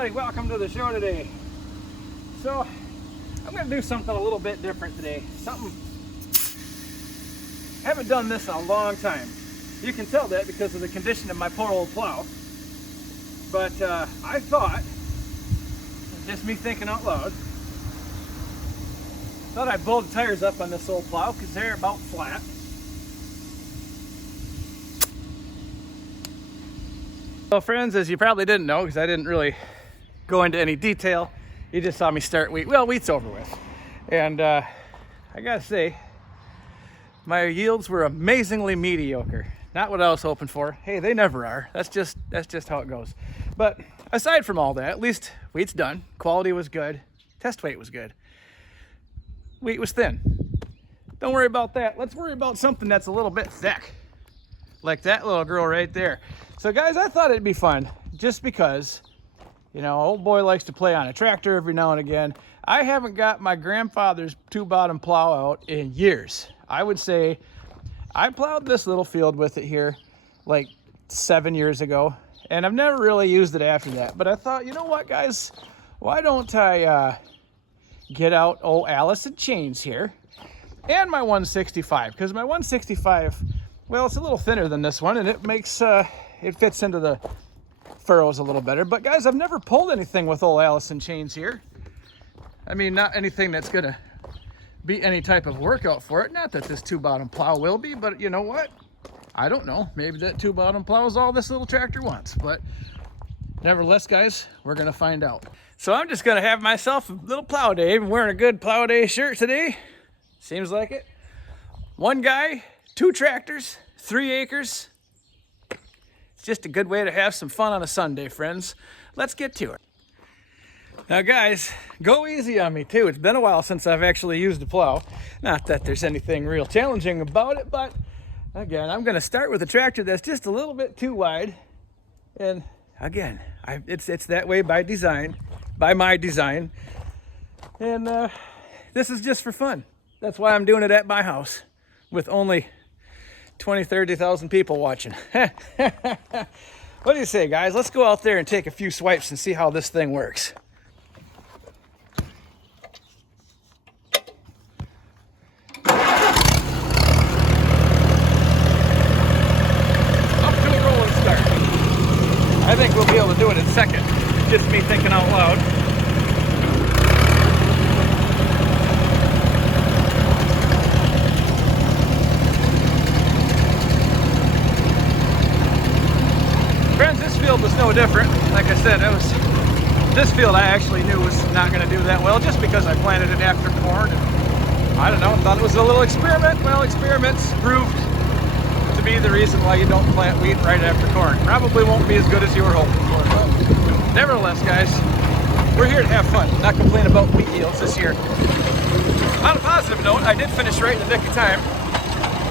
everybody, welcome to the show today. So I'm going to do something a little bit different today. I haven't done this in a long time. You can tell that because of the condition of my poor old plow. But I thought, just me thinking out loud, thought I'd blow the tires up on this old plow because they're about flat. Well friends, as you probably didn't know, because I didn't really go into any detail, you just saw me start wheat. Well, wheat's over with. And I gotta say, my yields were amazingly mediocre. Not what I was hoping for. Hey, they never are. That's just how it goes. But aside from all that, at least wheat's done. Quality was good. Test weight was good. Wheat was thin. Don't worry about that. Let's worry about something that's a little bit thick. Like that little girl right there. So guys, I thought it'd be fun just because, you know, old boy likes to play on a tractor every now and again. I haven't got my grandfather's two-bottom plow out in years. I would say I plowed this little field with it here like 7 years ago, and I've never really used it after that. But I thought, you know what, guys? Why don't I get out old Allis-Chalmers here and my 165? Because my 165, well, it's a little thinner than this one, and it makes it fits into the furrows a little better. But guys, I've never pulled anything with old Allis-Chalmers here. I mean, not anything that's gonna be any type of workout for it. Not that this two-bottom plow will be, but you know what? I don't know. Maybe that two-bottom plow is all this little tractor wants. But nevertheless, guys, we're gonna find out. So I'm just gonna have myself a little plow day. I'm wearing a good plow day shirt today. Seems like it. One guy, 2 tractors, 3 acres. It's just a good way to have some fun on a Sunday, friends. Let's get to it. Now guys, go easy on me too. It's been a while since I've actually used a plow. Not that there's anything real challenging about it, but again, I'm gonna start with a tractor that's just a little bit too wide. And again, it's that way by design, by my design. And this is just for fun. That's why I'm doing it at my house with only 20, 30,000 people watching. What do you say, guys? Let's go out there and take a few swipes and see how this thing works. Up to a rolling start. I think we'll be able to do it in second. Just me thinking out loud. Was no different. Like I said, this field I actually knew was not going to do that well just because I planted it after corn. And I don't know, thought it was a little experiment. Well, experiments proved to be the reason why you don't plant wheat right after corn. Probably won't be as good as you were hoping for, but nevertheless, guys, we're here to have fun, not complain about wheat yields this year. On a positive note, I did finish right in the nick of time.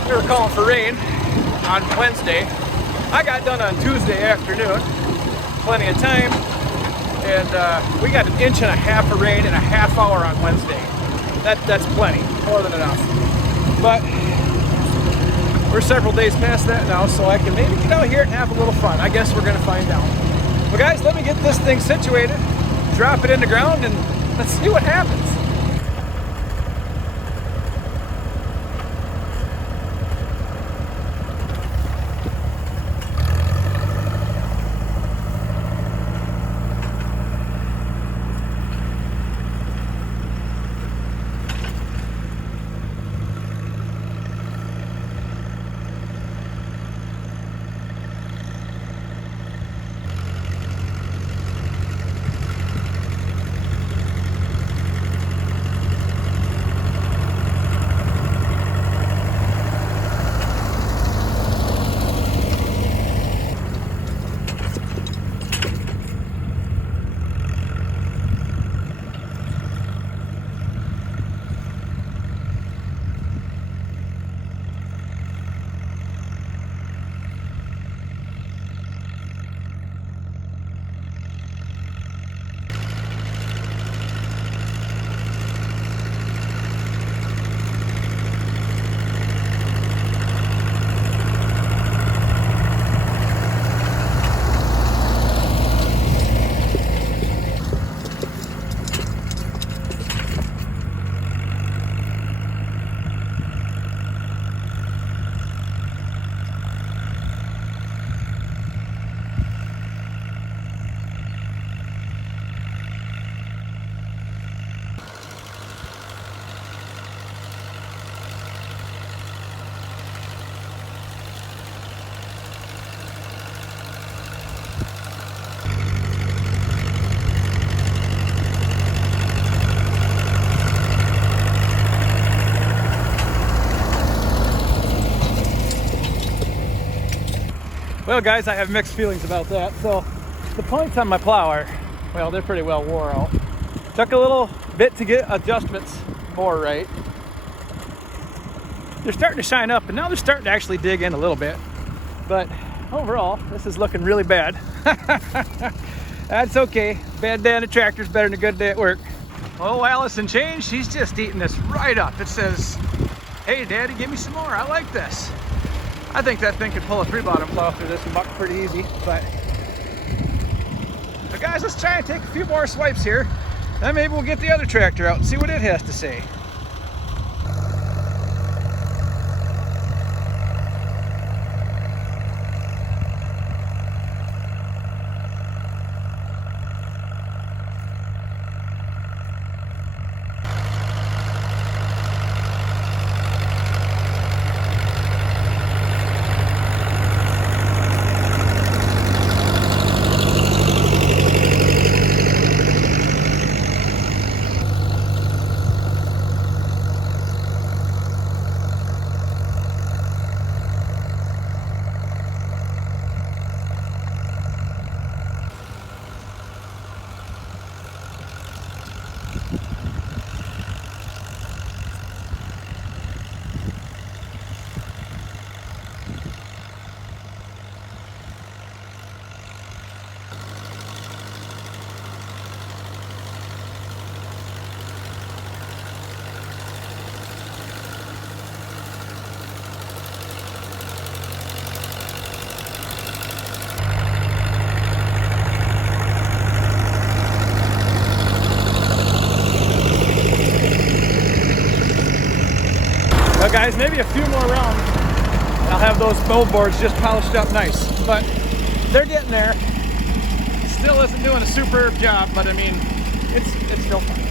We were calling for rain on Wednesday. I got done on Tuesday afternoon, plenty of time, and we got 1.5 inches of rain in a half hour on Wednesday. That's plenty, more than enough. But we're several days past that now, so I can maybe get out here and have a little fun. I guess we're gonna find out. But guys, let me get this thing situated, drop it in the ground, and let's see what happens. Well guys, I have mixed feelings about that. So the points on my plow are, well, they're pretty well wore out. Took a little bit to get adjustments more right. They're starting to shine up, and now they're starting to actually dig in a little bit. But overall, this is looking really bad. That's okay. Bad day on the tractor's better than a good day at work. Oh, Allis-Chalmers, she's just eating this right up. It says, hey Daddy, give me some more. I like this. I think that thing could pull a 3-bottom plow through this muck pretty easy. But guys, let's try and take a few more swipes here. Then maybe we'll get the other tractor out and see what it has to say. Well guys, maybe a few more rounds and I'll have those moldboards just polished up nice. But they're getting there. Still isn't doing a superb job, but I mean, it's still fun.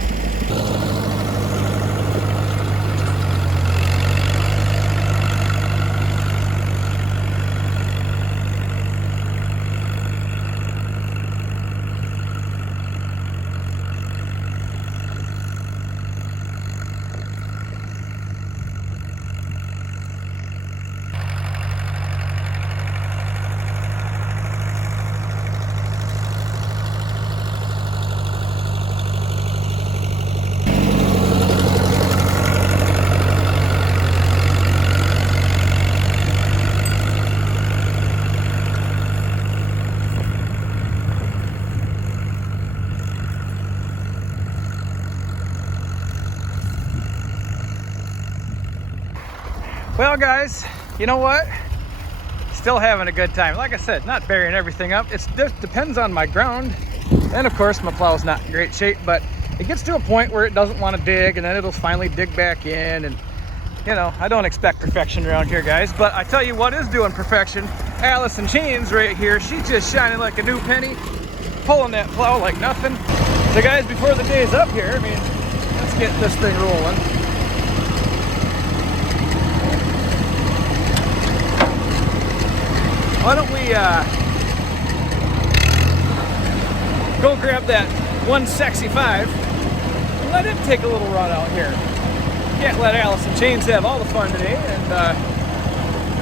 Well guys, you know what? Still having a good time. Like I said, not burying everything up. It depends on my ground. And of course my plow's not in great shape, but it gets to a point where it doesn't want to dig, and then it'll finally dig back in. And you know, I don't expect perfection around here guys, but I tell you what is doing perfection. Allis-Chalmers right here. She's just shining like a new penny, pulling that plow like nothing. So guys, before the day's up here, I mean, let's get this thing rolling. Why don't we go grab that 165 and let him take a little run out here. Can't let Allis-Chalmers have all the fun today, and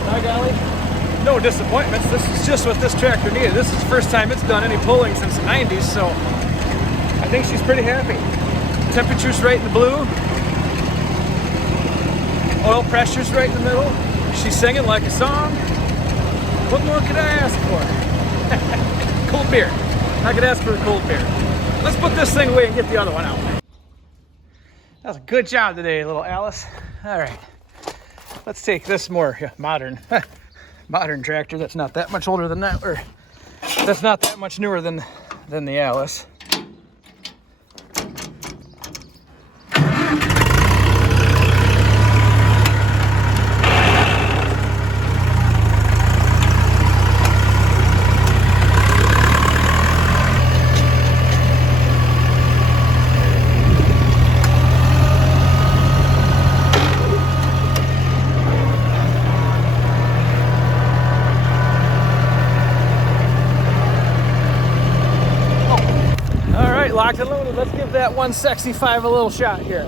by golly, no disappointments. This is just what this tractor needed. This is the first time it's done any pulling since the 90s, so I think she's pretty happy. Temperature's right in the blue. Oil pressure's right in the middle. She's singing like a song. What more could I ask for? Cold beer. I could ask for a cold beer. Let's put this thing away and get the other one out. That was a good job today, little Alice. All right, let's take this more modern tractor that's not that much older than that, or that's not that much newer than the Alice. Locked and loaded. Let's give that 165 a little shot here.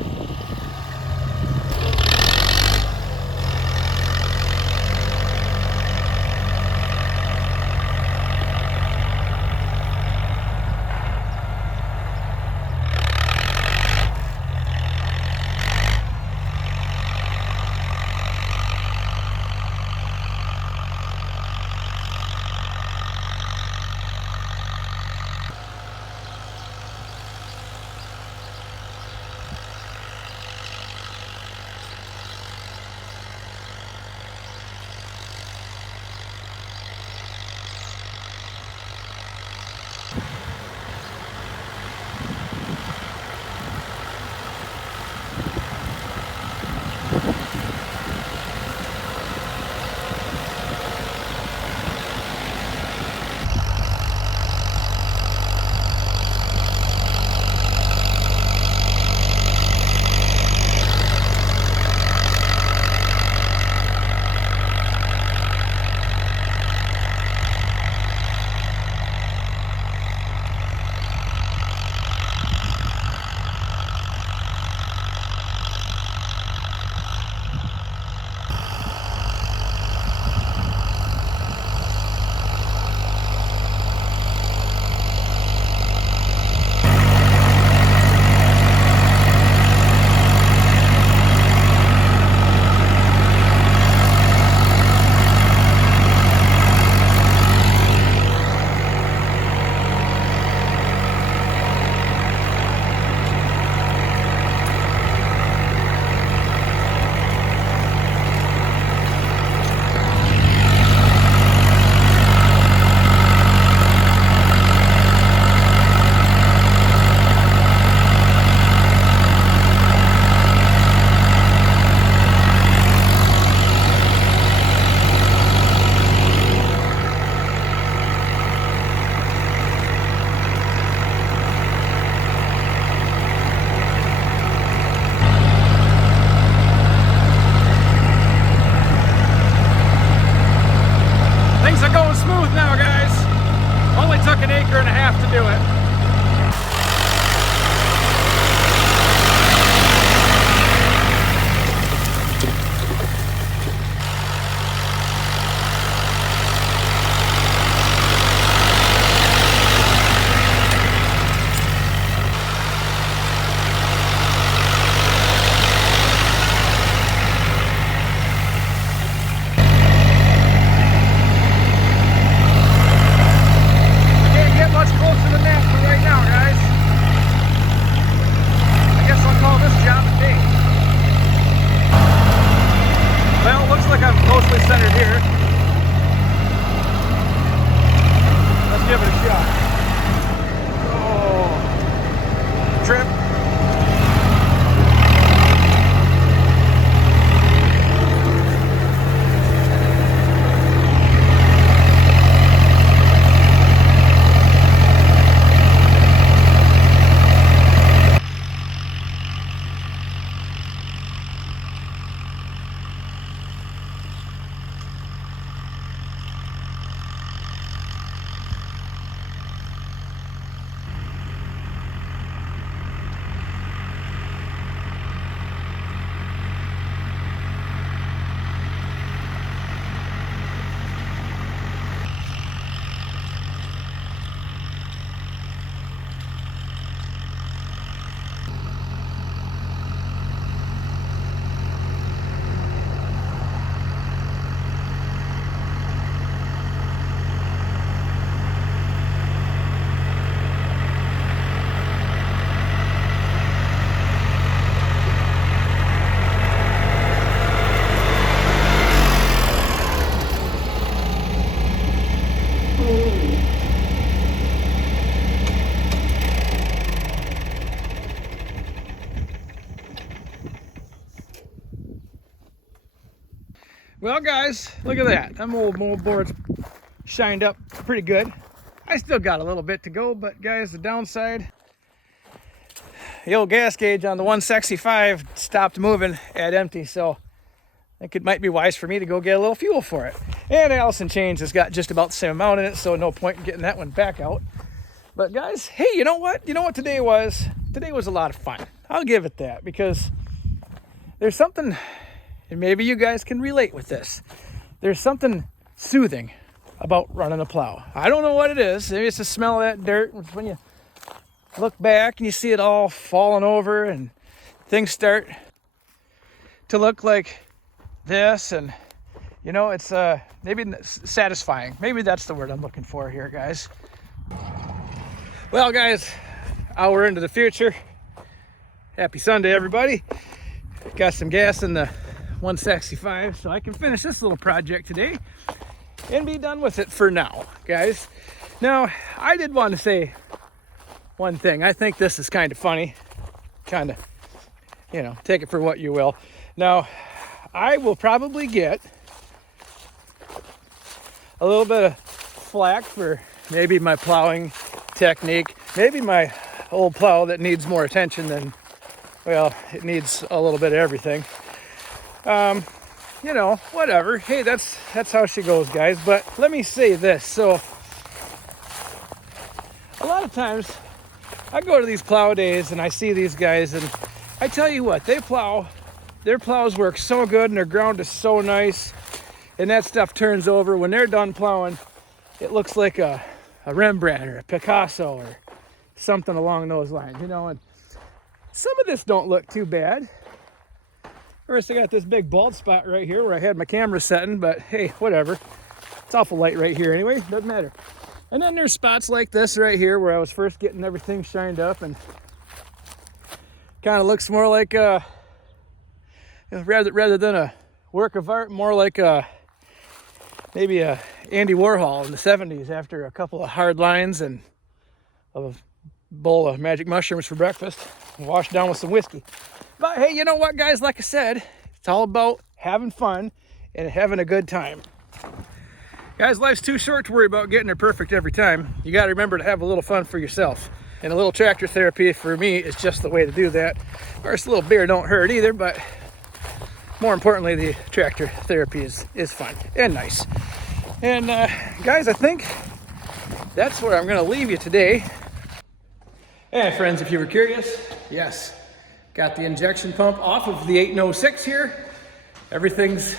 have to do it. Well guys, look at that. Them old moldboards shined up pretty good. I still got a little bit to go, but guys, the downside, the old gas gauge on the 165 stopped moving at empty, so I think it might be wise for me to go get a little fuel for it. And Allison Chains has got just about the same amount in it, so no point in getting that one back out. But guys, hey, you know what? You know what today was? Today was a lot of fun. I'll give it that, because there's something, and maybe you guys can relate with this. There's something soothing about running a plow. I don't know what it is. Maybe it's the smell of that dirt. When you look back and you see it all falling over and things start to look like this, and you know, it's maybe satisfying. Maybe that's the word I'm looking for here, guys. Well guys, hour into the future. Happy Sunday, everybody. Got some gas in the 165, so I can finish this little project today and be done with it for now, guys. Now, I did want to say one thing. I think this is kind of funny. Kind of, you know, take it for what you will. Now, I will probably get a little bit of flack for maybe my plowing technique, maybe my old plow that needs more attention than, well, it needs a little bit of everything. You know, whatever. Hey, that's how she goes, guys. But let me say this. So a lot of times I go to these plow days and I see these guys, and I tell you what, they plow, their plows work so good and their ground is so nice, and that stuff turns over. When they're done plowing, it looks like a Rembrandt or a Picasso or something along those lines, you know. And some of this don't look too bad. First, I got this big bald spot right here where I had my camera setting, but hey, whatever. It's awful light right here anyway, doesn't matter. And then there's spots like this right here where I was first getting everything shined up, and kind of looks more like rather than a work of art, more like maybe a Andy Warhol in the 70s after a couple of hard lines and a bowl of magic mushrooms for breakfast, and washed down with some whiskey. But hey, you know what, guys? Like I said, it's all about having fun and having a good time. Guys, life's too short to worry about getting it perfect every time. You got to remember to have a little fun for yourself. And a little tractor therapy for me is just the way to do that. Of course, a little beer don't hurt either, but more importantly, the tractor therapy is fun and nice. And guys, I think that's where I'm going to leave you today. And friends, if you were curious, yes, got the injection pump off of the 806 here. Everything's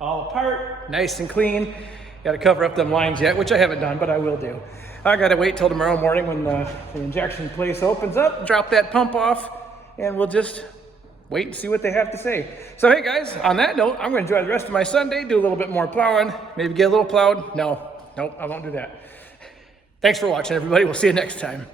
all apart, nice and clean. Got to cover up them lines yet, which I haven't done, but I will do. I got to wait till tomorrow morning when the injection place opens up, drop that pump off, and we'll just wait and see what they have to say. So hey guys, on that note, I'm going to enjoy the rest of my Sunday, do a little bit more plowing, maybe get a little plowed. Nope, I won't do that. Thanks for watching, everybody. We'll see you next time.